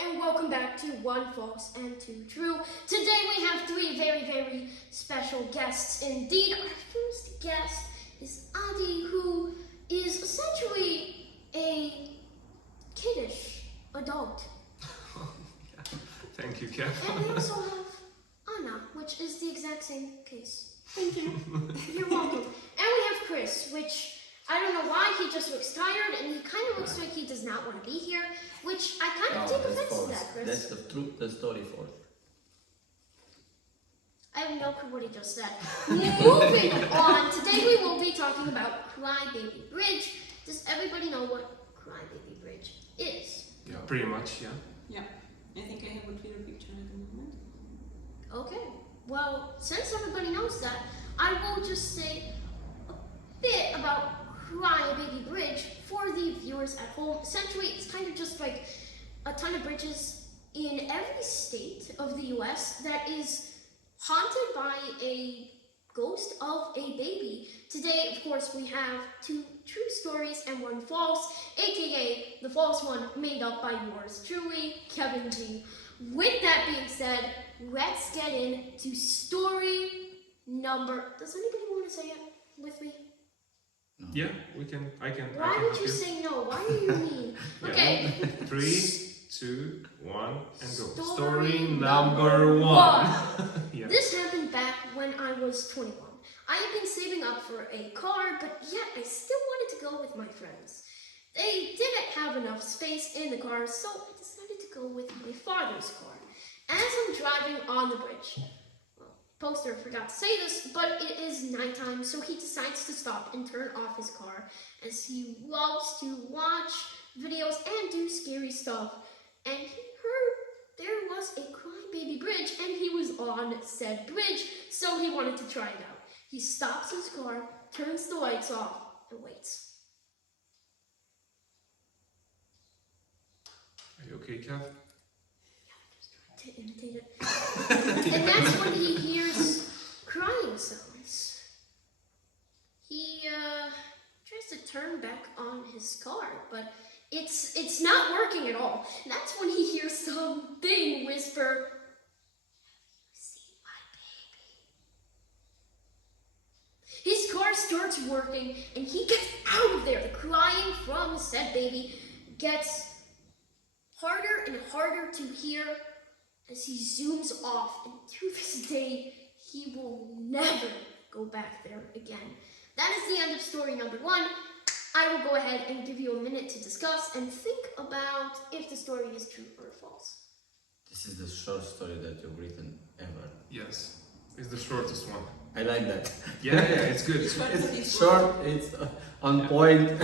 and welcome back to One False and Two True. Today we have three very special guests indeed. Our first guest is Adi, who is essentially a kiddish adult. Thank you, Kev. And we also have Anna, which is the exact same case. Thank you. You're welcome. And we have Chris, which I don't know why, he just looks tired and he kind of looks like he does not want to be here, which I kind of take offense to that, Chris. That's the truth, the story for it. I have no clue what he just said. Moving on, today we will be talking about Crybaby Bridge. Does everybody know what Crybaby Bridge is? Yeah, pretty much, yeah. Yeah, I think I have a clearer picture at the moment. Okay, well, since everybody knows that, I will just say a bit about Crybaby Bridge for the viewers at home. Essentially, it's kind of just like a ton of bridges in every state of the US that is haunted by a ghost of a baby. Today, of course, we have two true stories and one false, aka the false one made up by yours truly, Kevin G. With that being said, let's get into story number... Does anybody want to say it with me? No. Yeah, we can, I can. Why would you say no? Why are you mean? Yeah. Okay. 3, 2, 1, and go. Story number 1. Yeah. This happened back when I was 21. I had been saving up for a car, but yet I still wanted to go with my friends. They didn't have enough space in the car, so I decided to go with my father's car. As I'm driving on the bridge, Poster forgot to say this, but it is nighttime, so he decides to stop and turn off his car, as he loves to watch videos and do scary stuff. And he heard there was a Crybaby Bridge, and he was on said bridge, so he wanted to try it out. He stops his car, turns the lights off, and waits. Are you okay, Kev? To imitate it. And that's when he hears crying sounds. He tries to turn back on his car, but it's not working at all. And that's when he hears something whisper, "See my baby." His car starts working and he gets out of there. The crying from said baby gets harder and harder to hear as he zooms off, and to this day, he will never go back there again. That is the end of story number 1. I will go ahead and give you a minute to discuss and think about if the story is true or false. This is the short story that you've written ever. Yes. It's the shortest one. I like that. Yeah, it's good. It's short, it's on point.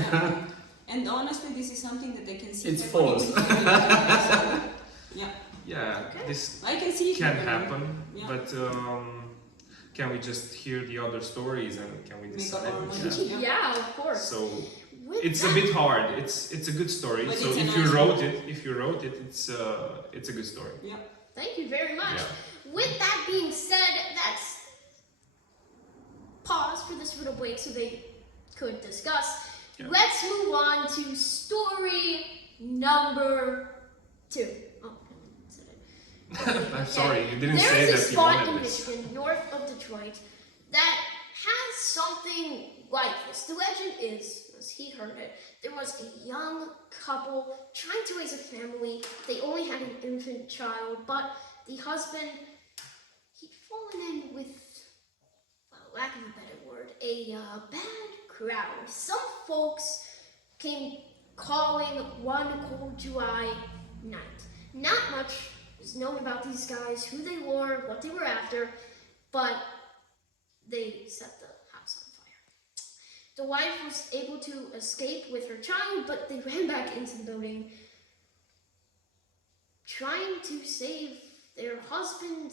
And honestly, this is something that I can see. It's happening false. in real life. Yeah, Yeah, Okay. this I can see it can happening. happen, Yeah. but can we just hear the other stories and can we Make decide? up our mind. Yeah. Yeah. Yeah, of course. So With it's a that- bit hard. It's a good story. But So it's a if you nice wrote one. it, it's a good story. Yeah. Thank you very much. Yeah. With that being said, that's pause for this little break so they could discuss. Yeah. Let's move on to story number 2. Oh, I said it. I'm sorry, you didn't There say is a that you spot wanted in this. Michigan, north of Detroit, that has something like this. The legend is, as he heard it, there was a young couple trying to raise a family. They only had an infant child, but the husband, he'd fallen in with, well, lack of a better word, a bad crowd. Some folks came calling one cold July night. Not much was known about these guys, who they were, what they were after, but they set the house on fire. The wife was able to escape with her child, but they ran back into the building, trying to save their husband,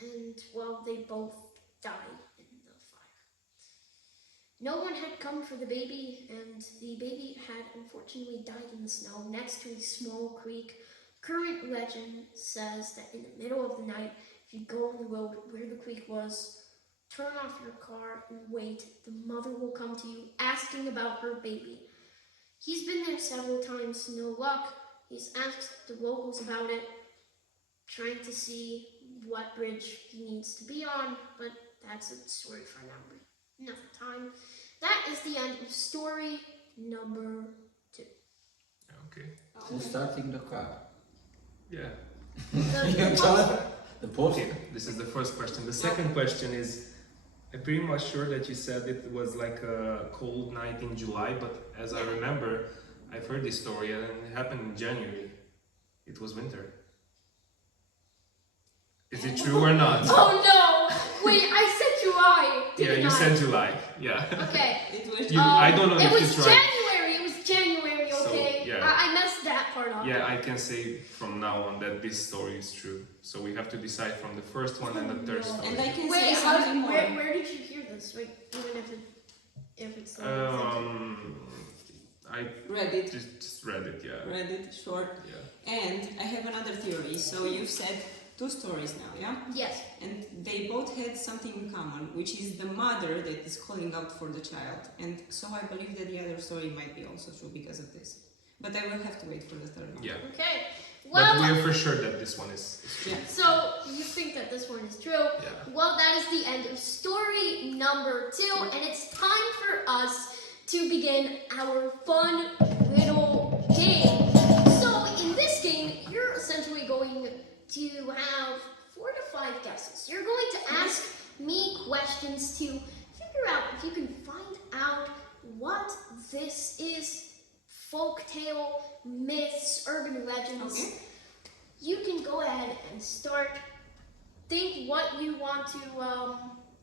and, well, they both died in the fire. No one had come for the baby, and the baby had unfortunately died in the snow next to a small creek. Current legend says that in the middle of the night, if you go on the road where the creek was, turn off your car and wait. The mother will come to you asking about her baby. He's been there several times, no luck. he's asked the locals about it, trying to see what bridge he needs to be on, but that's a story for another time. That is the end of story number 2. Okay. Who's starting the car? Yeah. The poster. The post? Okay. This is the first question. The second question is, I'm pretty much sure that you said it was like a cold night in July, but as I remember, I've heard this story and it happened in January. It was winter. Is it true or not? Oh no! Wait, I said July. Yeah, didn't you I? said July. Yeah. Okay. It was I don't know It if was you tried. January. It was January. So, Okay. yeah. I messed that part up. Yeah, I can say from now on that this story is true. So we have to decide from the first one and the third story. And I can Wait, say something more. where did you hear this? Like, even if it's like I Reddit. just read it. Yeah. Reddit, short. Yeah. And I have another theory. So you've said 2 stories now, yeah? yes. And they both had something in common, which is the mother that is calling out for the child. And so I believe that the other story might be also true because of this. But I will have to wait for the third one. Yeah. Okay. But Well, we are for sure that this one is true. Yeah. so you think that this one is true? Yeah. Well, that is the end of story number 2, and it's time for us to begin our fun little game. So in this game, you're essentially going to have 4 to 5 guesses. You're going to ask me questions to figure out if you can find out what this is. Folktale, myths, urban legends. Okay. You can go ahead and start. Think what you want to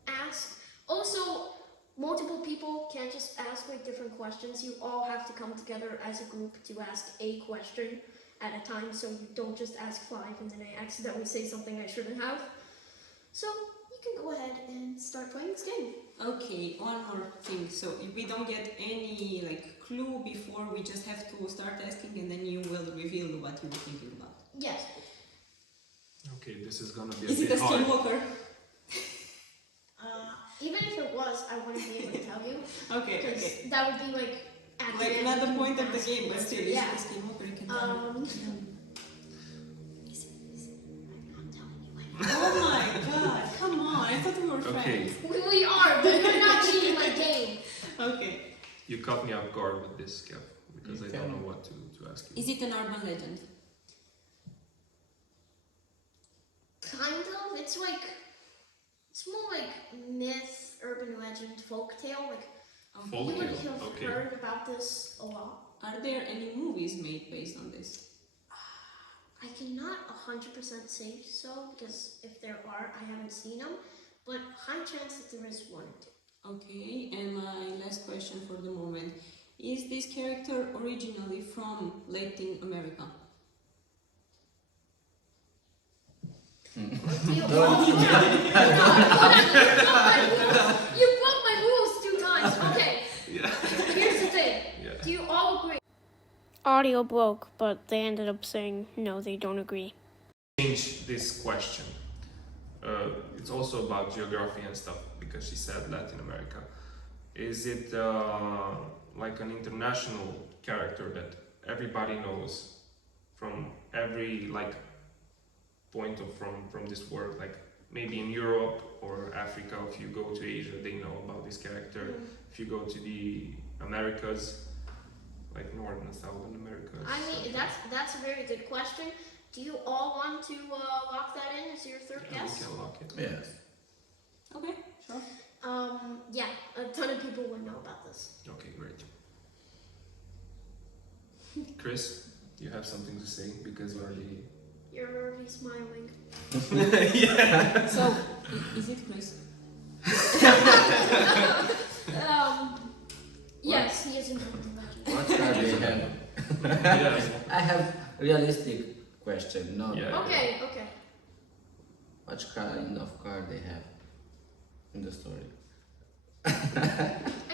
ask. Also, multiple people can't just ask like different questions. You all have to come together as a group to ask a question at a time, so you don't just ask 5 and then I accidentally say something I shouldn't have. So you can go ahead and start playing this game. Okay, one more thing. So if we don't get any like clue before, we just have to start asking and then you will reveal what you were thinking about. Yes. Okay, this is gonna be a Is it bit a hard. skinwalker? Even if it was, I wouldn't be able to tell you. Okay, Because okay. that would be like at the Like end not the you point of the ask game, but still, is yeah. it a skinwalker? You can tell me. Um, Oh my god, come on, I thought we were Okay, friends. we are, but you're not cheating my game. Okay. you caught me off guard with this, Kev, because I Okay. don't know what to ask you. Is it an urban legend? Kind of. It's like, it's more like myth, urban legend, folktale. Like, you would Folktale, have okay. heard about this a lot. Are there any movies made based on this? I cannot 100% say so, because if there are, I haven't seen them. But high chance that there is 1 or 2. Okay, and my last question for the moment. Is this character originally from Latin America? You broke my rules 2 times. Okay. Yeah. Here's the thing. Yeah. Do you all agree? Audio broke, but they ended up saying no, they don't agree. Change this question. It's also about geography and stuff because she said Latin America. Is it like an international character that everybody knows from every like point of from this world? Like maybe in Europe or Africa, if you go to Asia, they know about this character. If you go to the Americas, like North and South America. I mean, that's a very good question. Do you all want to lock that in as your third Yeah, we guess? can lock it. Yes. Okay, sure. Yeah, a ton of people would know about this. Okay, great. Chris, you have something to say because you're the. You're already smiling. So, is it Chris? Yes, he is an urban legend. What car do you have? Yeah. I have realistic question. No. Yeah. Okay, okay. What kind of car they have in the story?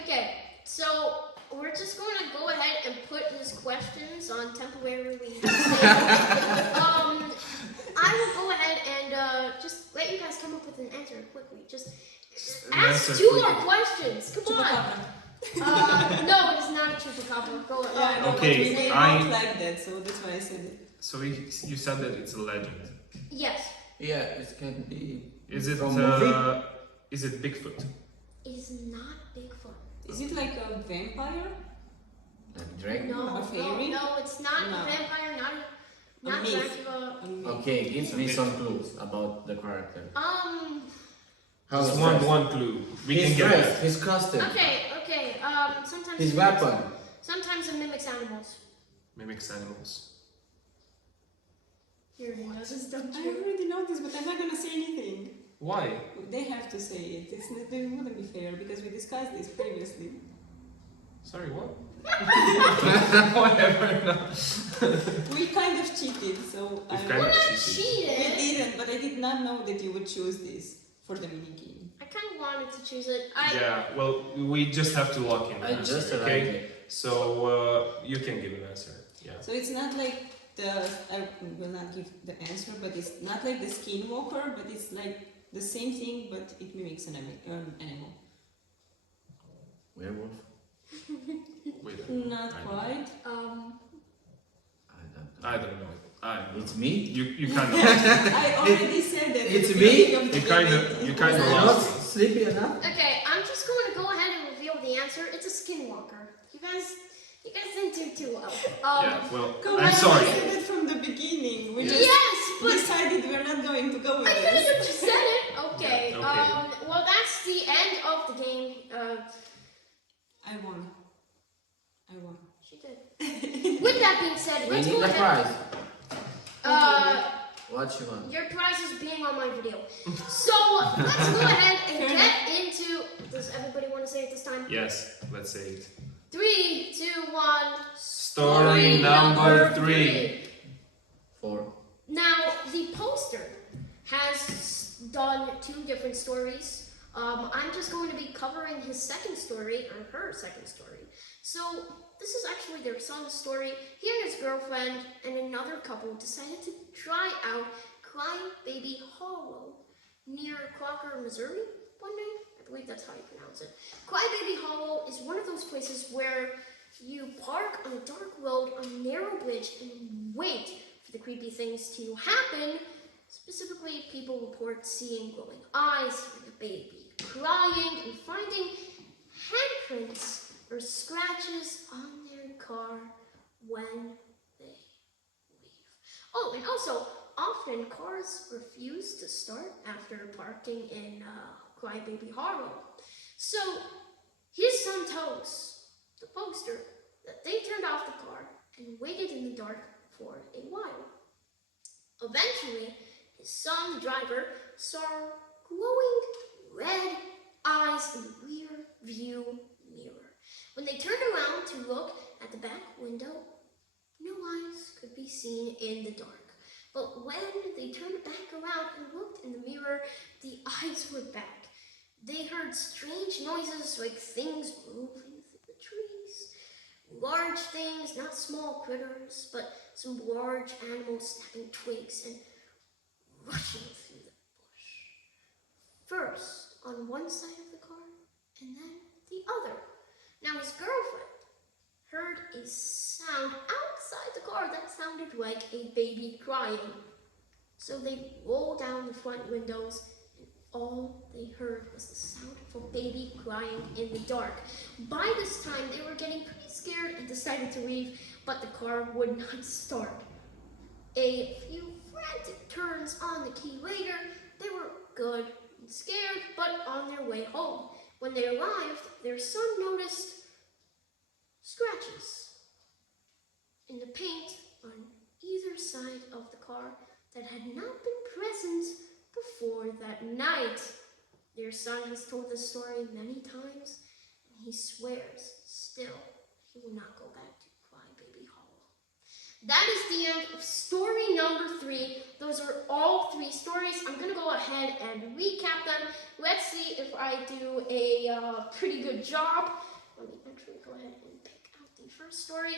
Okay, so we're just going to go ahead and put his questions on temporarily. I will go ahead and just let you guys come up with an answer quickly. Just ask Answer 2 more quickly. questions. Come on. No, it is not a chupacabra. Go Yeah, ahead. no, Okay, but we name I- it like that, so that's why I said it. So you said that it's a legend. Yes, Yeah, it can be. Is it From movie? is it Bigfoot? it is not Bigfoot. Is it like a vampire? Like dragon? No, A fairy? no, it's not No. a vampire, not myth. Dracula. Okay, give me some clues about the character. How Just is one dressed? clue. We His can get dress, that. his costume, Okay. Sometimes his it mimics- weapon. Sometimes it mimics animals. Mimics animals. Here he knows his dumb I trick. already know this, but I'm not gonna say anything. Why? They have to say it. It wouldn't be fair because we discussed this previously. Sorry, what? Whatever. No. We kind of cheated, so I We've kind We're of not cheated. we cheated. didn't, but I did not know that you would choose this for the mini game. I kind of wanted to choose it. Yeah. Well, we just have to lock in the I answer. just Okay. arrived. So you can give an answer. Yeah. So it's not like I will not give the answer, but it's not like the skinwalker, but it's like the same thing, but it mimics an animal. Werewolf? Wait. Not I- quite. I don't know. I don't know. It's me? You kind of. I already said that. at It's the me? beginning of the You kind game. of- you It kind was of I'm not- not sleepy enough? Okay, I'm just going to go ahead and reveal the answer. It's a skinwalker. You guys didn't do too well. Yeah. Well, Come I'm on, sorry. I said it from the beginning. We just Yes, but decided we're not going to go with I could this. have just said it. Okay. Yeah, okay. Well, that's the end of the game. I won. She did. With that being said, We let's need go a ahead. prize. What you want? Your prize is being on my video. So let's go ahead and Fair get into. Does everybody want to say it this time? Yes. Let's say it. 3, 2, 1. Story number 3. 4. Now, the poster has done 2 different stories. I'm just going to be covering his second story, or her second story. So, this is actually their son's story. He and his girlfriend and another couple decided to try out Crybaby Hollow near Crocker, Missouri one day. I believe that's how you pronounce it. Crybaby Hollow is one of those places where you park on a dark road on a narrow bridge and wait for the creepy things to happen. Specifically, people report seeing glowing eyes, hearing a baby crying, and finding handprints or scratches on their car when they leave. Oh, and also, often cars refuse to start after parking in Crybaby Hollow. So, his son tells the poster that they turned off the car and waited in the dark for a while. Eventually, his son, the driver, saw glowing red eyes in the rear view mirror. When they turned around to look at the back window, no eyes could be seen in the dark. But when they turned back around and looked in the mirror, the eyes were back. They heard strange noises like things moving through the trees. Large things, not small critters, but some large animals snapping twigs and rushing through the bush. First on one side of the car, and then the other. Now his girlfriend heard a sound outside the car that sounded like a baby crying. So they rolled down the front windows, and all they heard was the sound of a baby crying in the dark. By this time, they were getting pretty scared and decided to leave, but the car would not start. A few frantic turns on the key later, they were good and scared, but on their way home. When they arrived, their son noticed scratches in the paint on either side of the car that had not been present before that night. Their son has told this story many times, and he swears still he will not go back to Crybaby Hollow. That is the end of story number 3. Those are all 3 stories. I'm going to go ahead and recap them. Let's see if I do a pretty good job. Let me actually go ahead and pick out the first story.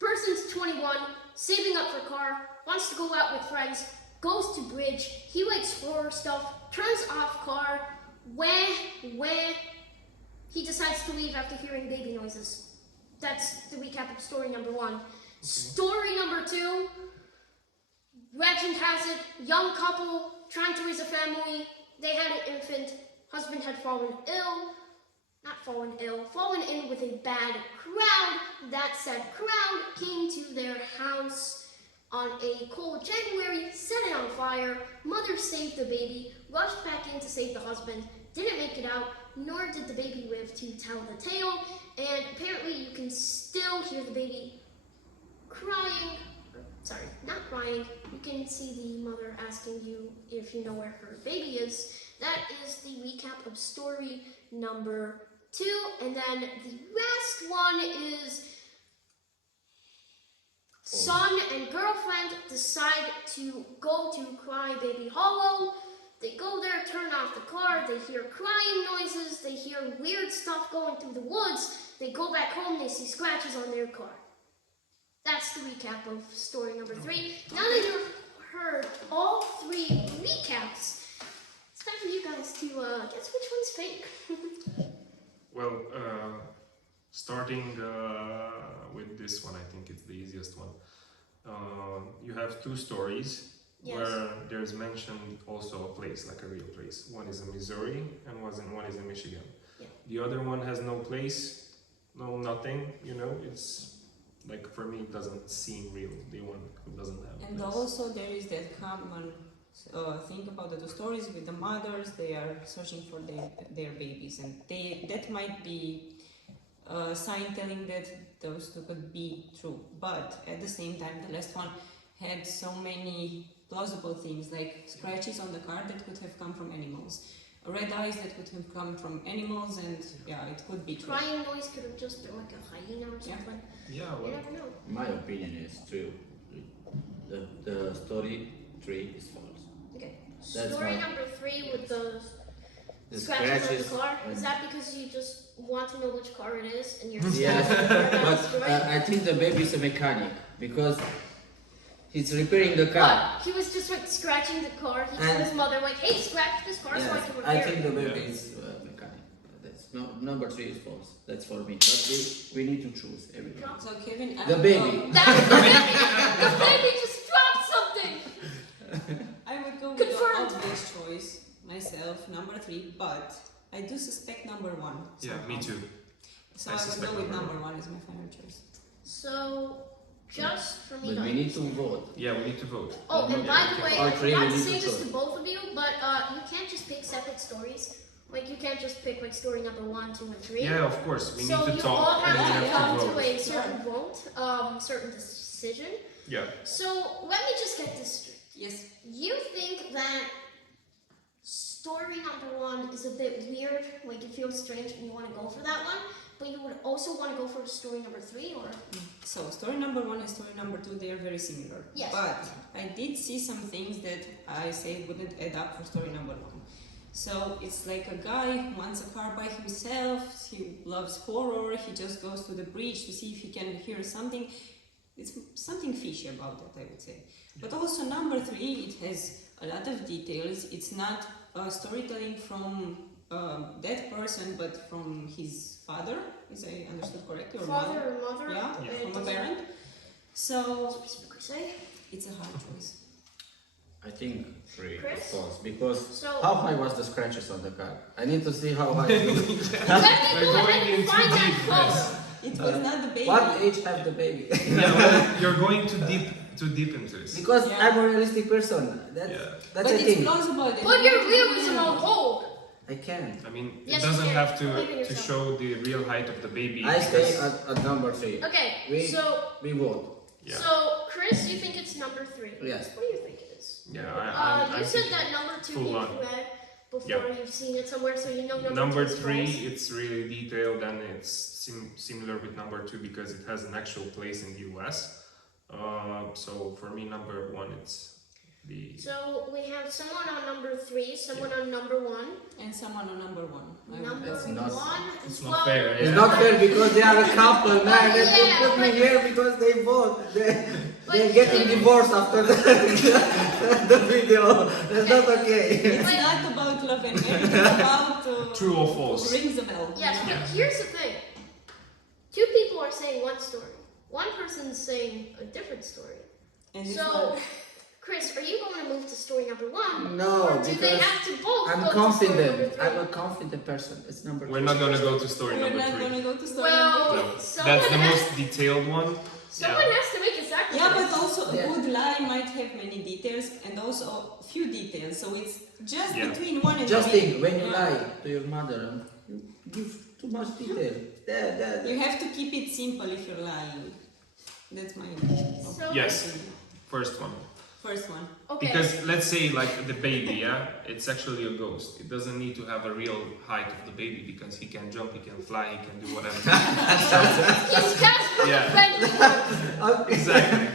Person's 21, saving up for car, wants to go out with friends, goes to bridge, he likes horror stuff, turns off car, he decides to leave after hearing baby noises. That's the recap of story number 1. Story number 2, legend has it, young couple trying to raise a family. They had an infant. Husband had fallen in with a bad crowd. That said crowd came to their house on a cold January, set it on fire. Mother saved the baby, rushed back in to save the husband, didn't make it out, nor did the baby live to tell the tale. And apparently you can still hear the baby crying. Sorry, not crying. You can see the mother asking you if you know where her baby is. That is the recap of story number 2. And then the last one is son and girlfriend decide to go to Crybaby Hollow. They go there, turn off the car, they hear crying noises, they hear weird stuff going through the woods. They go back home, they see scratches on their car. That's the recap of story number 3. Now that you've heard all 3 recaps, it's time for you guys to guess which one's fake. Well, starting with this one, I think it's the easiest one. You have 2 stories. Yes. Where there's mentioned also a place, like a real place. One is in Missouri and one is in Michigan. Yeah. The other one has no place, no nothing, you know, it's like, for me, it doesn't seem real, the one who doesn't have a And place. also there is that common thing about the 2 stories with the mothers. They are searching for their babies, and that might be a sign telling that those 2 could be true. But at the same time, the last one had so many plausible things, like scratches on the car that could have come from animals, red eyes that could have come from animals, and yeah, it could be true. Crying noise could have just been like a hyena or something. Yeah, You well, never know. My opinion is true. The story 3 is false. Okay. That's Story fine. number 3 with the The scratches on the car. and- Is that because you just want to know which car it is and you're Yes, scared? but I think the baby is a mechanic because he's repairing the car. But he was just like scratching the car. He told And- his mother like, "Hey, scratch this car so I Yes, can I repair think it." the baby is a mechanic. That's number 3 is false. That's for me. But we need to choose everything. So Kevin, I The would baby. go- That's the baby. The baby just dropped something. I would go with Confirmed. the obvious choice myself, number 3, but I do suspect number 1. yeah, me somehow. too. So I I would suspect go with number number 1 as my final choice. So, just for me But to we need to vote. Yeah, we need to vote. Oh, and by the way, All I 3 forgot we to need say to this to choose. both of you, but you can't just pick separate stories. Like, you can't just pick like story number 1, 2, and 3. Yeah, of course, we So need to you talk all and have we to have come to to vote. a certain vote, certain decision. Yeah. So let me just get this straight. Yes. You think that story number 1 is a bit weird, like it feels strange, and you want to go for that one, but you would also want to go for story number 3, or So story number 1 and story number 2, they are very similar. Yes. But I did see some things that I say wouldn't add up for story number 1. So it's like a guy who wants a car by himself. He loves horror. He just goes to the bridge to see if he can hear something. It's something fishy about that, I would say. But also number 3, it has a lot of details. It's not storytelling from that person, but from his father, is I understood correctly, or father mother? or mother. Yeah, Yeah. from a parent. So Specifically say. it's a hard choice. I think 3 Chris? of course. Because So- how high was the scratches on the car? I need to see how high. Let me We're go going ahead and in too find that deep, photo. yes. It was not the baby. What age have the baby? Yeah, well, you're going too deep into this. Because Yeah. I'm a realistic person. That's Yeah. that's But the it's thing. plausible. that Put you your want to wheels do on it. hold. I can. I mean, Yes, it you doesn't can. have Believe in to yourself. show the real height of the baby. I stay because- at number 3. Okay, We- so We vote. Yeah. so Chris, you think it's number 3? Yes. What do you think it is? Yeah, You I said think that number 2 full you've on. read before. Yeah. You've seen it somewhere, so you know number 2 is 3, false. it's really detailed and it's similar with number 2 because it has an actual place in the US. So for me, number 1, it's So we have someone on number 3, someone on number 1. And someone on number 1. Number That's not- 1 It's is not fair, It's yeah. not fair because they are a couple, man. They Yeah, put me but- here because they both. They're But- getting divorced after the video. That's not okay. It's not about love and marriage, it's about True or false? rings a bell. Yes, Yeah. but here's the thing. 2 people are saying one story. One person's saying a different story. And it's So, not- Chris, are you going to move to story number 1? No, Or do they because have to both I'm go to story number confident. 3? I'm a confident person. It's number We're 2. not gonna go to story we're number not 3. going to go to story number Well, No, someone that's the has, most detailed one. someone has to make a sacrifice. Yeah, but also a Yeah. good lie might have many details and also few details. So it's just Yeah. between 1 and Just 3. think, when you Yeah. lie to your mother, you give too much detail. There. You have to keep it simple if you're lying. That's my opinion. So, Yes. First one. First one. okay. Because let's say like the baby, yeah, it's actually a ghost. It doesn't need to have a real height of the baby because he can jump, he can fly, he can do whatever. He's Casper Yeah. the Friendly Ghost. Okay. Exactly.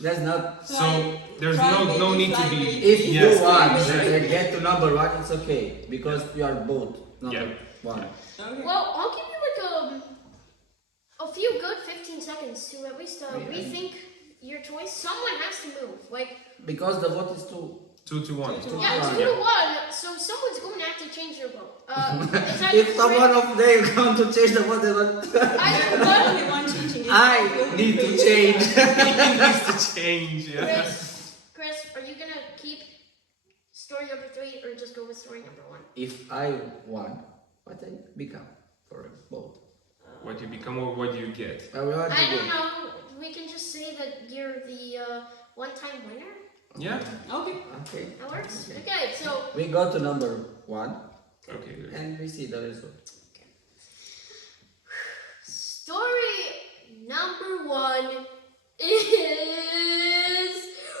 That's not. So there's no need to be. If Yes, you want exactly. to get to number 1, it's okay because you are both number Yeah. 1. Okay. Well, I'll give you like a few good 15 seconds to at least rethink your choice. Someone has to move. Like, Because the vote is 2. 2 to 1. Two to yeah, one. 2 to 1. So someone's going to have to change their vote. It's either If someone of them going to change the vote, they want. either The one. only one changing is I need to change. He needs to change. Yeah. Chris, are you gonna keep story number 3 or just go with story number 1? If I won, what I become for both? What you become or what you get? I want to I get. don't know. We can just say that you're the one-time winner. Yeah. Okay. Okay. That works. Okay. Okay, so We go to number 1 Okay. Good. and we see the result. story number 1 is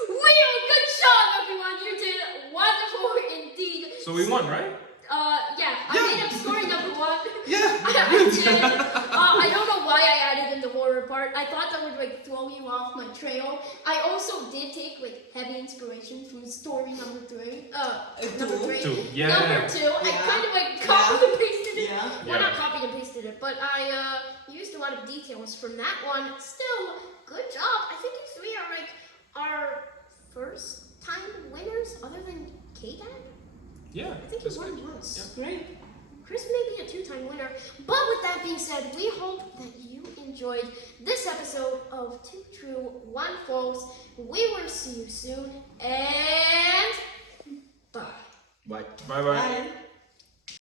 real. Good job, everyone. You did wonderful indeed. So we won, right? Yeah. I made up story number 1. Yeah. I did. I don't know why I added in the horror part. I thought that would like throw you off my trail. I also did take like heavy inspiration from story number 3. Number 3. 2. Yeah. Number 2. I Yeah. kind of like copied and pasted it. Yeah. Well, Yeah. not copied and pasted it, but I used a lot of details from that one. Still, good job. I think you 3 are like our first time winners, other than K-Dan. Yeah. I think that's you won good. once. Great. Chris may be a 2-time winner. But with that being said, we hope that you enjoyed this episode of 2 True, 1 False. We will see you soon, and bye. Bye. Bye bye. Bye.